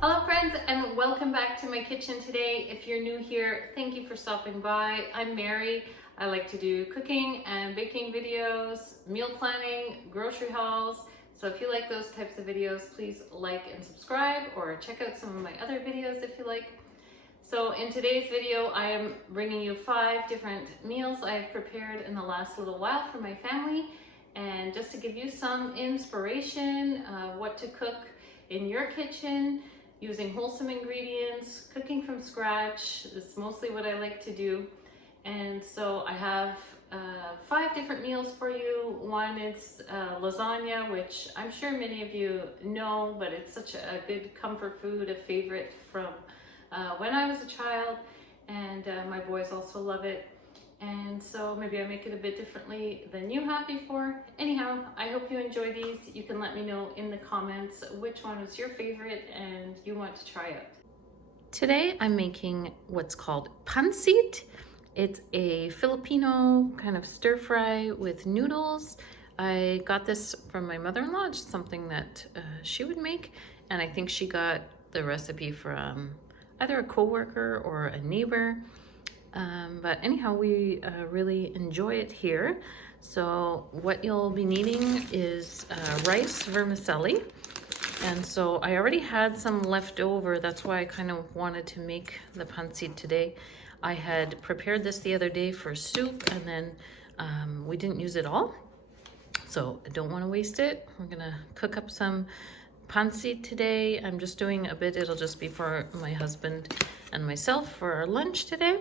Hello friends, and welcome back to my kitchen today. If you're new here, thank you for stopping by. I'm Mary. I like to do cooking and baking videos, meal planning, grocery hauls. So if you like those types of videos, please like and subscribe or check out some of my other videos if you like. So in today's video, I am bringing you 5 different meals I've prepared in the last little while for my family. And just to give you some inspiration, what to cook in your kitchen, using wholesome ingredients, cooking from scratch is mostly what I like to do. And so I have 5 different meals for you. One is lasagna, which I'm sure many of you know, but it's such a good comfort food, a favorite from when I was a child, and my boys also love it. And so maybe I make it a bit differently than you have before. Anyhow, I hope you enjoy these. You can let me know in the comments which one was your favorite and you want to try out. Today I'm making what's called Pancit. It's a Filipino kind of stir fry with noodles. I got this from my mother-in-law. It's something that she would make, and I think she got the recipe from either a coworker or a neighbor. But anyhow, we really enjoy it here. So what you'll be needing is rice vermicelli. And so I already had some left over. That's why I kind of wanted to make the pancit today. I had prepared this the other day for soup, and then we didn't use it all. So I don't want to waste it. We're gonna cook up some pancit today. I'm just doing a bit. It'll just be for my husband and myself for our lunch today.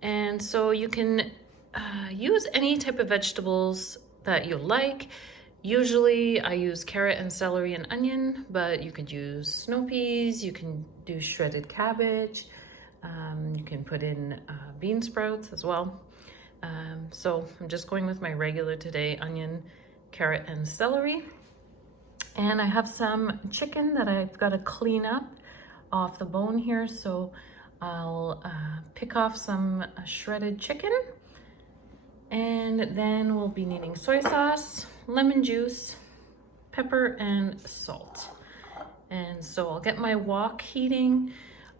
And so you can use any type of vegetables that you like. Usually I use carrot and celery and onion, but you could use snow peas, you can do shredded cabbage, you can put in bean sprouts as well. So I'm just going with my regular today, onion, carrot, and celery. And I have some chicken that I've got to clean up off the bone here, so I'll pick off some shredded chicken. And then we'll be needing soy sauce, lemon juice, pepper, and salt. And so I'll get my wok heating.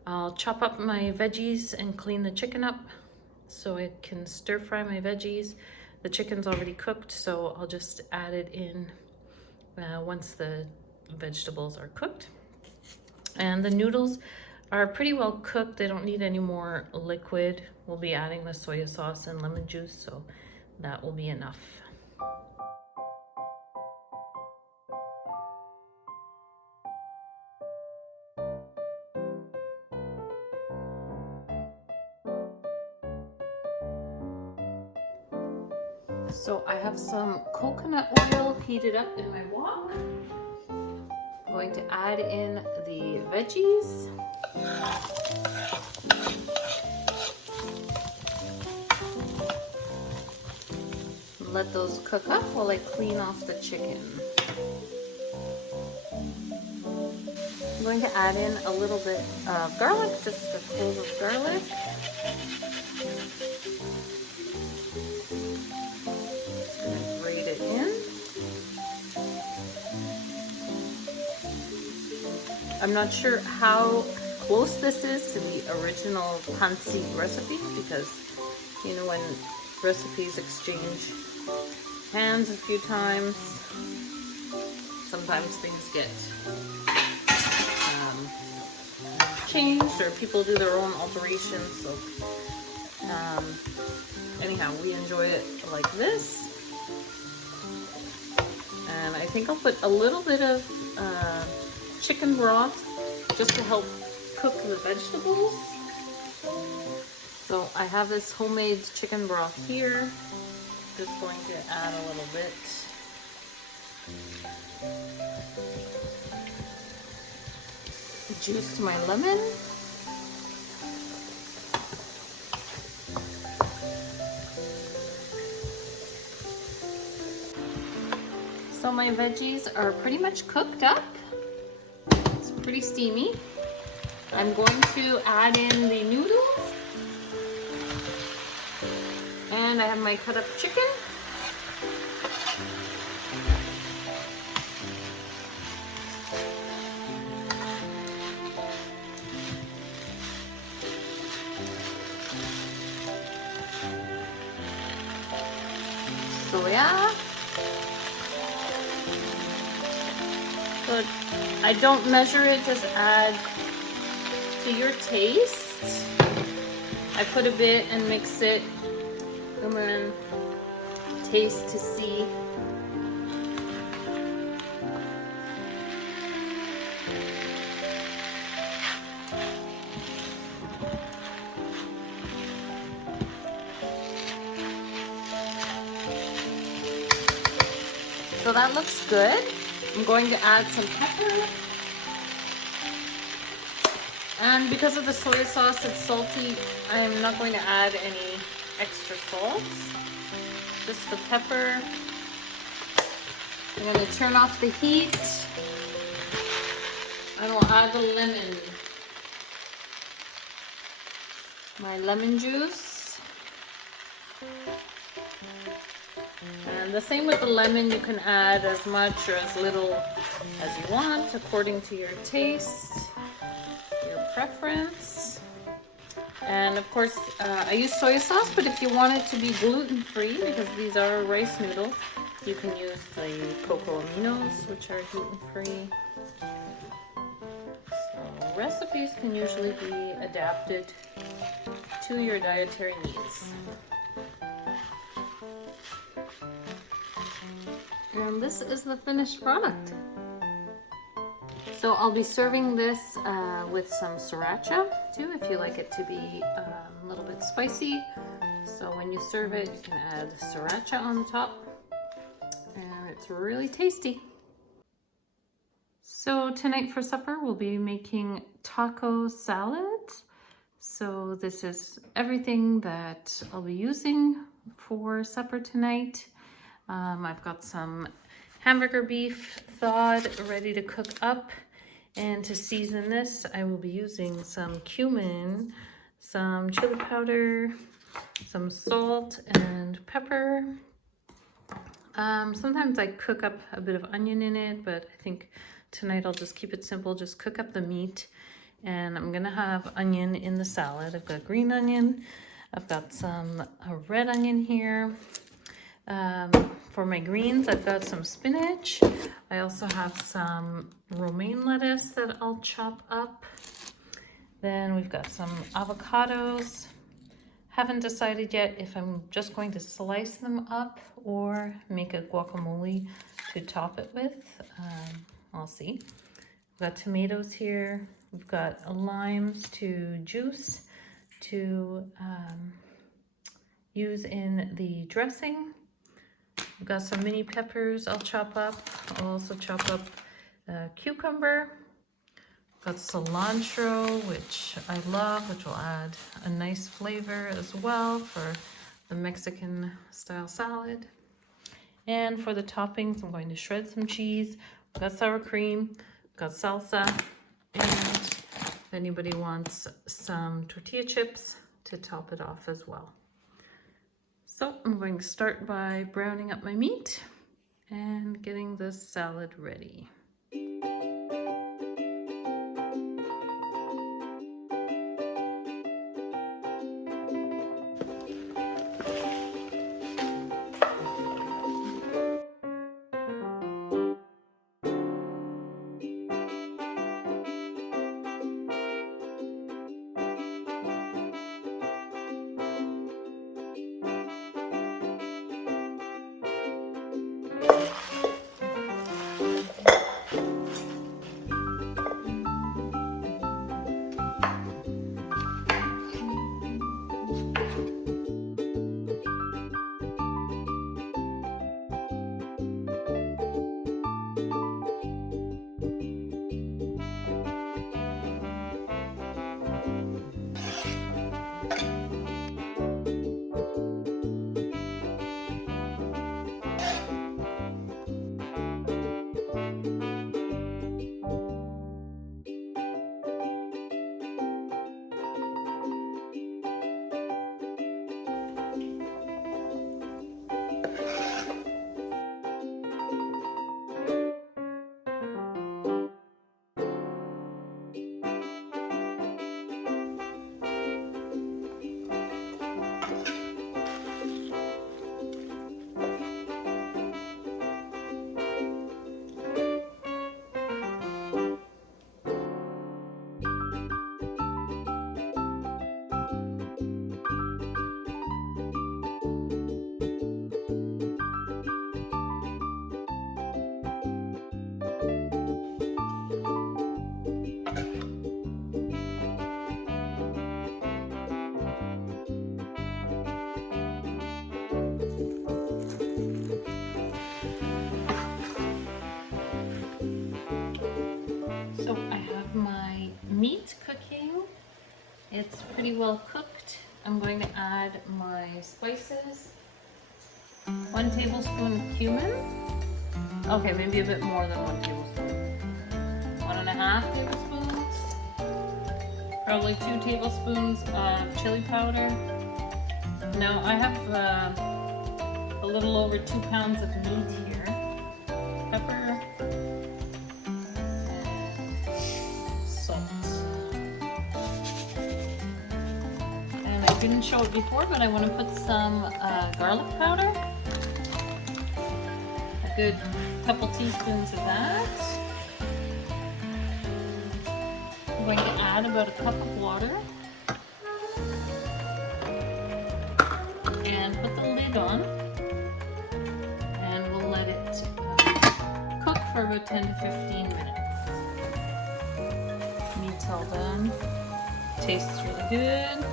I'll chop up my veggies and clean the chicken up so I can stir fry my veggies. The chicken's already cooked, so I'll just add it in once the vegetables are cooked. And the noodles are pretty well cooked. They don't need any more liquid. We'll be adding the soy sauce and lemon juice, so that will be enough. So I have some coconut oil heated up in my wok. I'm going to add in the veggies. Let those cook up while I clean off the chicken. I'm going to add in a little bit of garlic, just a clove of garlic. Just going to grate it in. I'm not sure how close this is to the original pancit recipe, because you know when recipes exchange hands a few times, sometimes things get changed or people do their own alterations. So anyhow, we enjoy it like this. And I think I'll put a little bit of chicken broth just to help cook the vegetables. So I have this homemade chicken broth here. Just going to add a little bit. Juice to my lemon. So my veggies are pretty much cooked up. It's pretty steamy. I'm going to add in the noodles. And I have my cut up chicken. Yeah. But I don't measure it, just add to your taste. I put a bit and mix it and then taste to see. So that looks good. I'm going to add some pepper. And because of the soy sauce, it's salty. I am not going to add any extra salt. Just the pepper. I'm going to turn off the heat. And we'll add the lemon. My lemon juice. And the same with the lemon, you can add as much or as little as you want according to your taste, your preference. And of course, I use soy sauce, but if you want it to be gluten-free, because these are rice noodles, you can use the cocoa aminos, which are gluten-free. So recipes can usually be adapted to your dietary needs. And this is the finished product. So I'll be serving this with some sriracha too, if you like it to be a little bit spicy. So when you serve it, you can add sriracha on top, and it's really tasty. So tonight for supper, we'll be making taco salad. So this is everything that I'll be using for supper tonight. I've got some hamburger beef thawed, ready to cook up. And to season this, I will be using some cumin, some chili powder, some salt and pepper. Sometimes I cook up a bit of onion in it, but I think tonight I'll just keep it simple, just cook up the meat. And I'm gonna have onion in the salad. I've got green onion, I've got some red onion here. For my greens, I've got some spinach. I also have some romaine lettuce that I'll chop up. Then we've got some avocados. Haven't decided yet if I'm just going to slice them up or make a guacamole to top it with. I'll see. We've got tomatoes here. We've got limes to juice to use in the dressing. I've got some mini peppers I'll chop up. I'll also chop up cucumber. Got cilantro, which I love, which will add a nice flavor as well for the Mexican style salad. And for the toppings, I'm going to shred some cheese. I've got sour cream, I've got salsa, and if anybody wants some tortilla chips to top it off as well. So I'm going to start by browning up my meat and getting this salad ready. It's pretty well cooked. I'm going to add my spices. 1 tablespoon cumin. Okay, maybe a bit more than 1 tablespoon. 1.5 tablespoons. Probably 2 tablespoons of chili powder. Now I have a little over 2 pounds of meat here. Pepper and salt. And I didn't show it before, but I want to put some garlic powder. A good couple teaspoons of that. I'm going to add about a cup of water. And put the lid on. And we'll let it cook for about 10 to 15 minutes. Meat's all done. Tastes really good.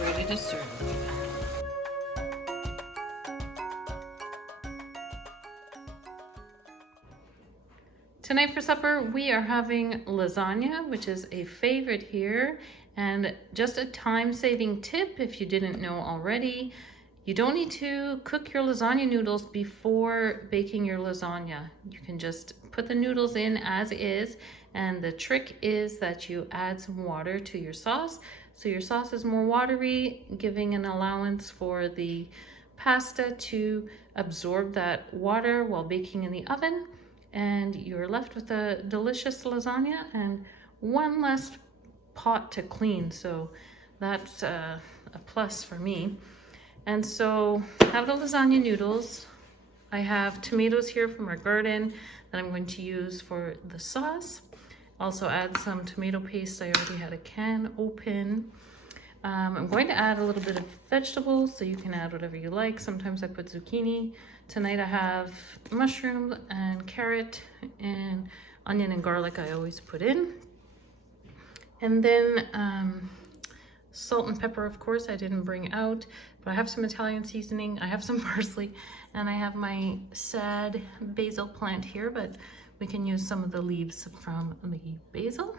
Ready to serve. Tonight for supper, we are having lasagna, which is a favorite here. And just a time-saving tip, if you didn't know already, you don't need to cook your lasagna noodles before baking your lasagna. You can just put the noodles in as is, and the trick is that you add some water to your sauce. So your sauce is more watery, giving an allowance for the pasta to absorb that water while baking in the oven. And you're left with a delicious lasagna and one less pot to clean. So that's a plus for me. And so I have the lasagna noodles. I have tomatoes here from our garden that I'm going to use for the sauce. Also add some tomato paste. I already had a can open. I'm going to add a little bit of vegetables, so you can add whatever you like. Sometimes I put zucchini. Tonight I have mushrooms and carrot and onion and garlic I always put in. And then salt and pepper, of course, I didn't bring out, but I have some Italian seasoning. I have some parsley, and I have my sad basil plant here, but we can use some of the leaves from the basil.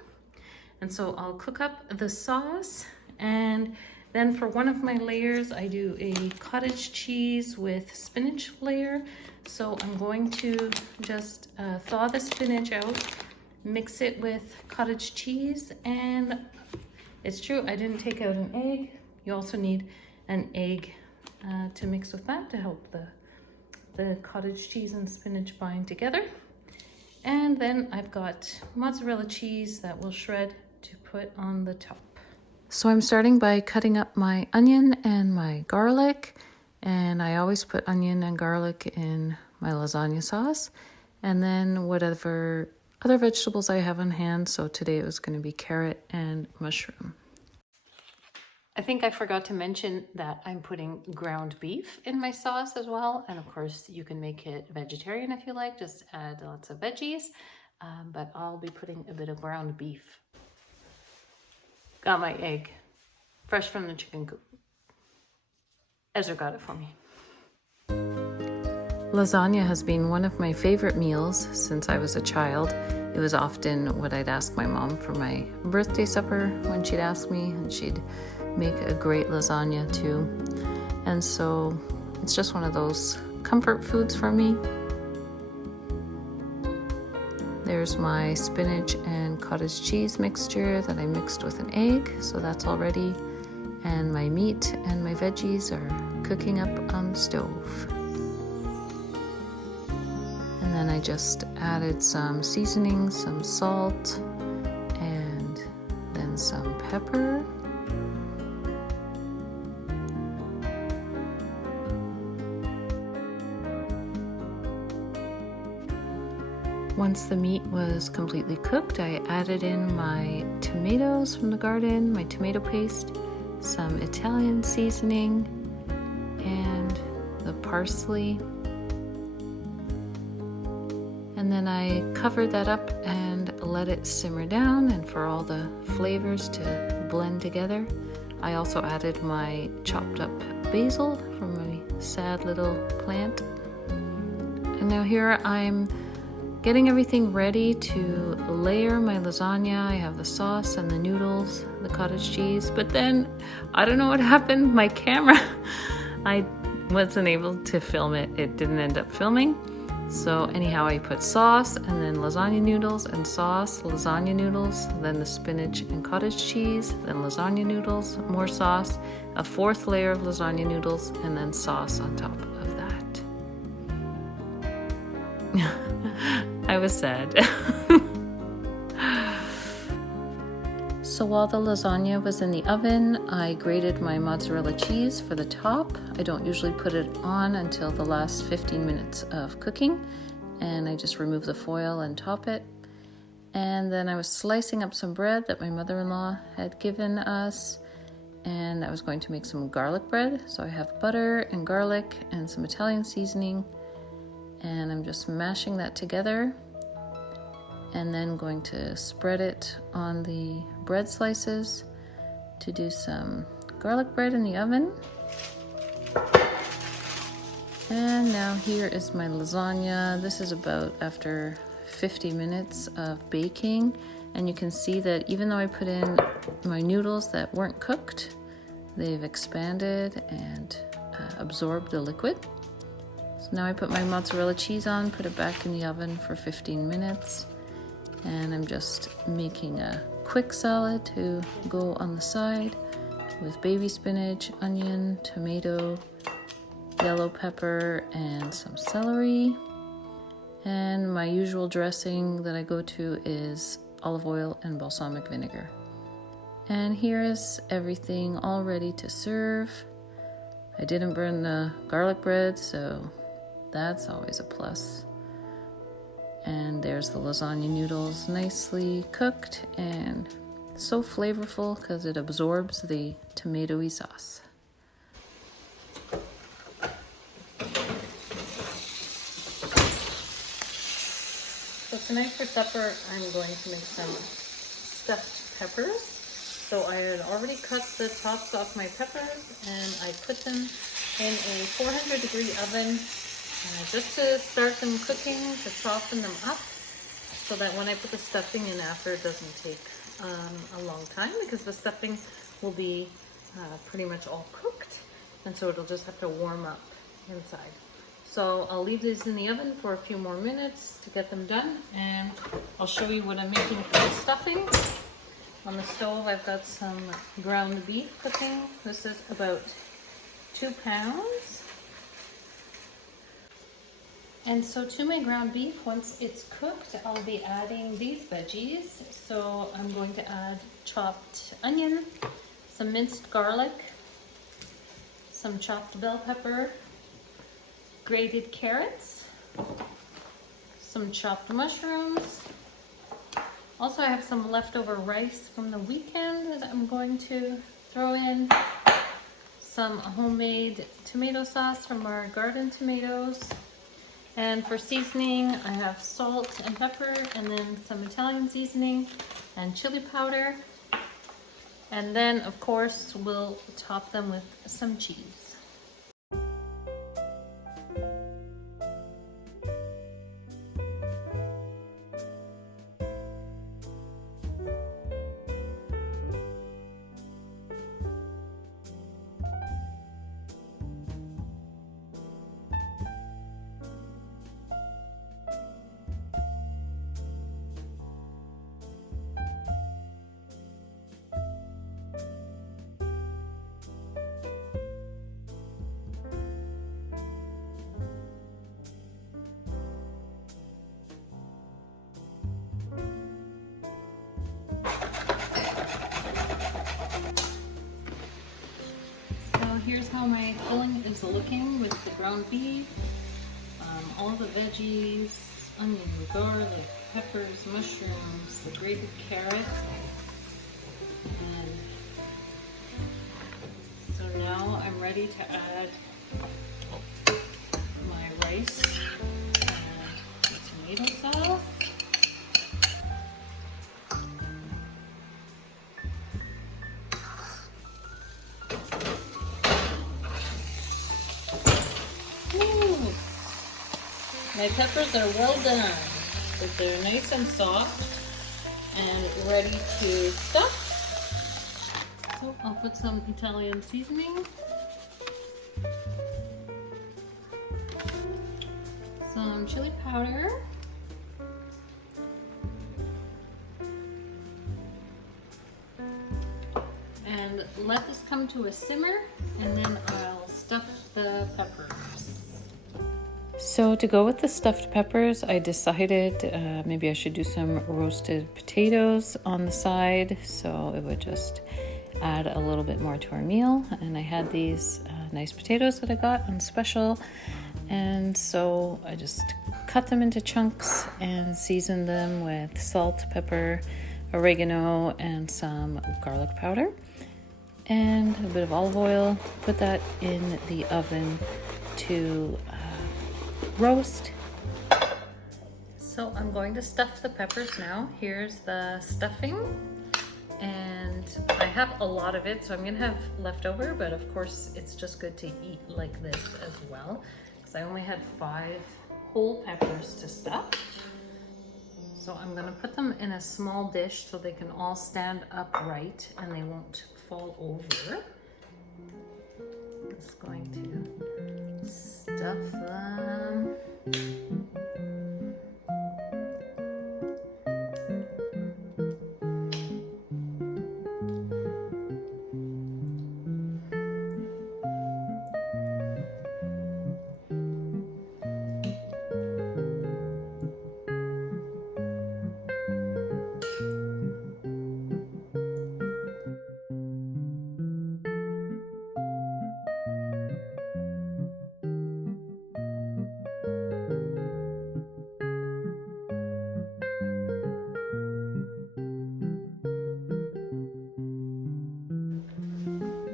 And so I'll cook up the sauce. And then for one of my layers, I do a cottage cheese with spinach layer. So I'm going to just thaw the spinach out, mix it with cottage cheese, and it's true, I didn't take out an egg. You also need an egg to mix with that to help the cottage cheese and spinach bind together. And then I've got mozzarella cheese that we'll shred to put on the top. So I'm starting by cutting up my onion and my garlic, and I always put onion and garlic in my lasagna sauce, and then whatever other vegetables I have on hand. So today it was going to be carrot and mushroom. I think I forgot to mention that I'm putting ground beef in my sauce as well, and of course you can make it vegetarian if you like, just add lots of veggies, but I'll be putting a bit of ground beef. Got my egg, fresh from the chicken coop. Ezra got it for me. Lasagna has been one of my favorite meals since I was a child. It was often what I'd ask my mom for my birthday supper when she'd ask me, and she'd make a great lasagna too. And so it's just one of those comfort foods for me. There's my spinach and cottage cheese mixture that I mixed with an egg, so that's all ready. And my meat and my veggies are cooking up on the stove. And then I just added some seasoning, some salt, and then some pepper. Once the meat was completely cooked, I added in my tomatoes from the garden, my tomato paste, some Italian seasoning, and the parsley. And then I covered that up and let it simmer down, and for all the flavors to blend together. I also added my chopped up basil from my sad little plant. And now here I'm getting everything ready to layer my lasagna. I have the sauce and the noodles, the cottage cheese, but then I don't know what happened. My camera, I wasn't able to film it. It didn't end up filming. So anyhow, I put sauce and then lasagna noodles and sauce, lasagna noodles, then the spinach and cottage cheese, then lasagna noodles, more sauce, a fourth layer of lasagna noodles, and then sauce on top of that. I was sad. So while the lasagna was in the oven, I grated my mozzarella cheese for the top. I don't usually put it on until the last 15 minutes of cooking, and I just remove the foil and top it. And then I was slicing up some bread that my mother-in-law had given us, and I was going to make some garlic bread. So I have butter and garlic and some Italian seasoning, and I'm just mashing that together and then going to spread it on the bread slices to do some garlic bread in the oven. And now here is my lasagna. This is about after 50 minutes of baking, and you can see that even though I put in my noodles that weren't cooked, they've expanded and absorbed the liquid. So now I put my mozzarella cheese on, put it back in the oven for 15 minutes. And I'm just making a quick salad to go on the side with baby spinach, onion, tomato, yellow pepper, and some celery. And my usual dressing that I go to is olive oil and balsamic vinegar. And here is everything all ready to serve. I didn't burn the garlic bread, so that's always a plus. And there's the lasagna noodles, nicely cooked and so flavorful because it absorbs the tomatoey sauce. So tonight for supper, I'm going to make some stuffed peppers. So I had already cut the tops off my peppers and I put them in a 400-degree oven just to start them cooking, to soften them up, so that when I put the stuffing in after, it doesn't take a long time, because the stuffing will be pretty much all cooked, and so it'll just have to warm up inside. So I'll leave these in the oven for a few more minutes to get them done, and I'll show you what I'm making for the stuffing. On the stove, I've got some ground beef cooking. This is about 2 pounds. And so to my ground beef, once it's cooked, I'll be adding these veggies. So I'm going to add chopped onion, some minced garlic, some chopped bell pepper, grated carrots, some chopped mushrooms. Also, I have some leftover rice from the weekend that I'm going to throw in, some homemade tomato sauce from our garden tomatoes. And for seasoning, I have salt and pepper, and then some Italian seasoning and chili powder. And then, of course, we'll top them with some cheese. Here's how my filling is looking with the ground beef, all the veggies, onion, garlic, peppers, mushrooms, the grated carrot. And so now I'm ready to add my rice and the tomato sauce. My peppers are well done. So they're nice and soft and ready to stuff. So I'll put some Italian seasoning, some chili powder, and let this come to a simmer, and then I'll stuff the peppers. So to go with the stuffed peppers, I decided maybe I should do some roasted potatoes on the side, so it would just add a little bit more to our meal. And I had these nice potatoes that I got on special, and so I just cut them into chunks and seasoned them with salt, pepper, oregano, and some garlic powder and a bit of olive oil. Put that in the oven to roast. So I'm going to stuff the peppers now. Here's the stuffing, and I have a lot of it, so I'm gonna have leftover, but of course it's just good to eat like this as well, because I only had 5 whole peppers to stuff. So I'm gonna put them in a small dish so they can all stand upright and they won't fall over. Just going to stuff them.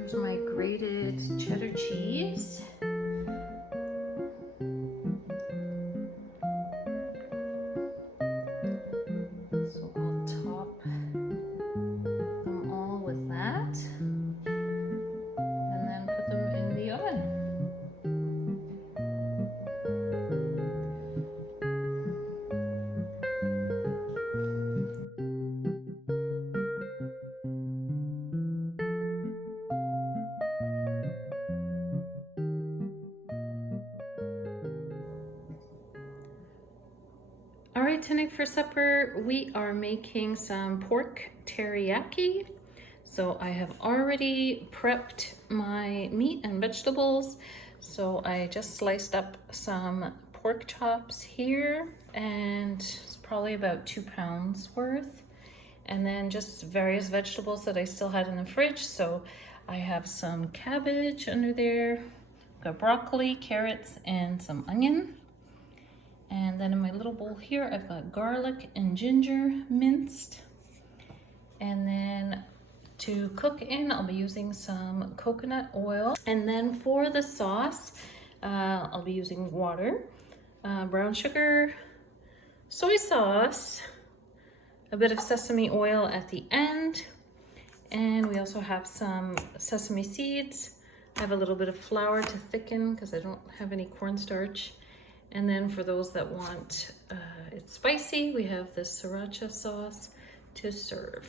Here's my grated cheddar cheese. So I'll top them all with that and then put them in the oven. All right, tonight for supper, we are making some pork teriyaki. So I have already prepped my meat and vegetables. So I just sliced up some pork chops here, and it's probably about 2 pounds worth. And then just various vegetables that I still had in the fridge. So I have some cabbage under there, got broccoli, carrots, and some onion. And then in my little bowl here, I've got garlic and ginger minced. And then to cook in, I'll be using some coconut oil. And then for the sauce, I'll be using water, brown sugar, soy sauce, a bit of sesame oil at the end. And we also have some sesame seeds. I have a little bit of flour to thicken because I don't have any cornstarch. And then for those that want it spicy, we have this sriracha sauce to serve.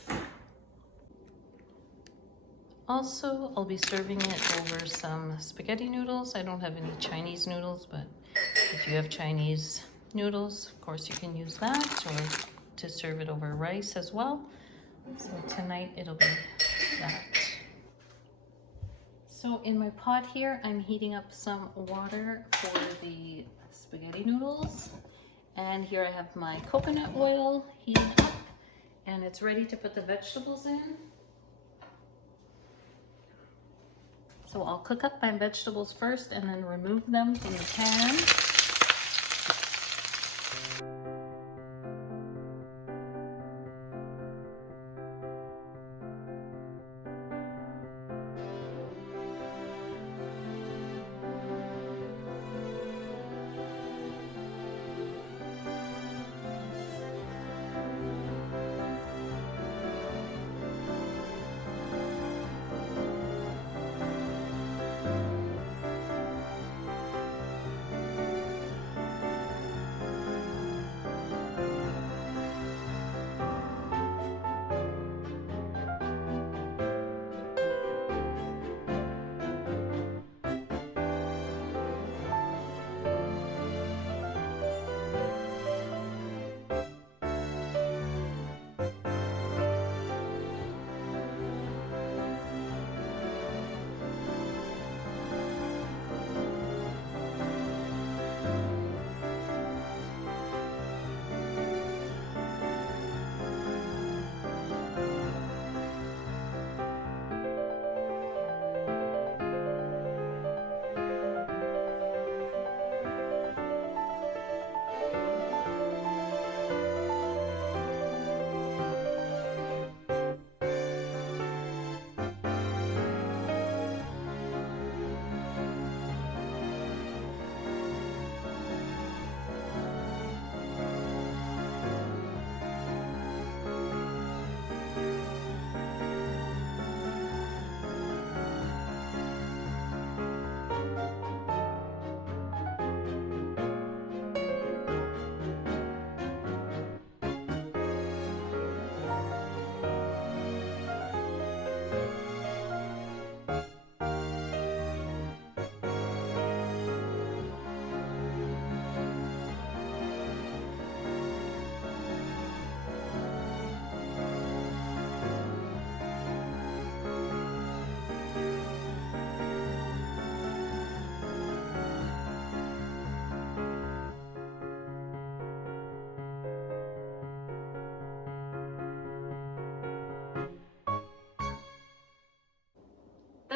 Also, I'll be serving it over some spaghetti noodles. I don't have any Chinese noodles, but if you have Chinese noodles, of course you can use that, or to serve it over rice as well. So tonight it'll be that. So in my pot here, I'm heating up some water for the spaghetti noodles. And here I have my coconut oil heating up, and it's ready to put the vegetables in. So I'll cook up my vegetables first and then remove them from the pan.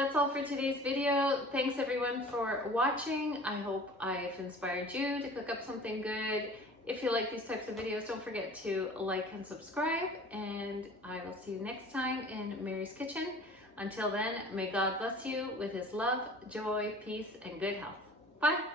that's all for today's video. Thanks everyone for watching. I hope I've inspired you to cook up something good. If you like these types of videos, don't forget to like and subscribe, and I will see you next time in Mary's Kitchen. Until then, may God bless you with his love, joy, peace, and good health. Bye.